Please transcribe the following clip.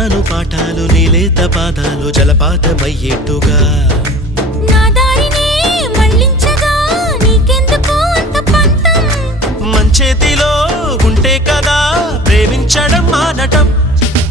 చెబుతాను పాఠాలు నీలేత పాదాలు జలపాతమయ్యేట్టుగా నా దారినే మళ్ళించగా నీకెందుకు అంత పంతం మంచేతిలో ఉంటే కదా ప్రేమించడం మానటం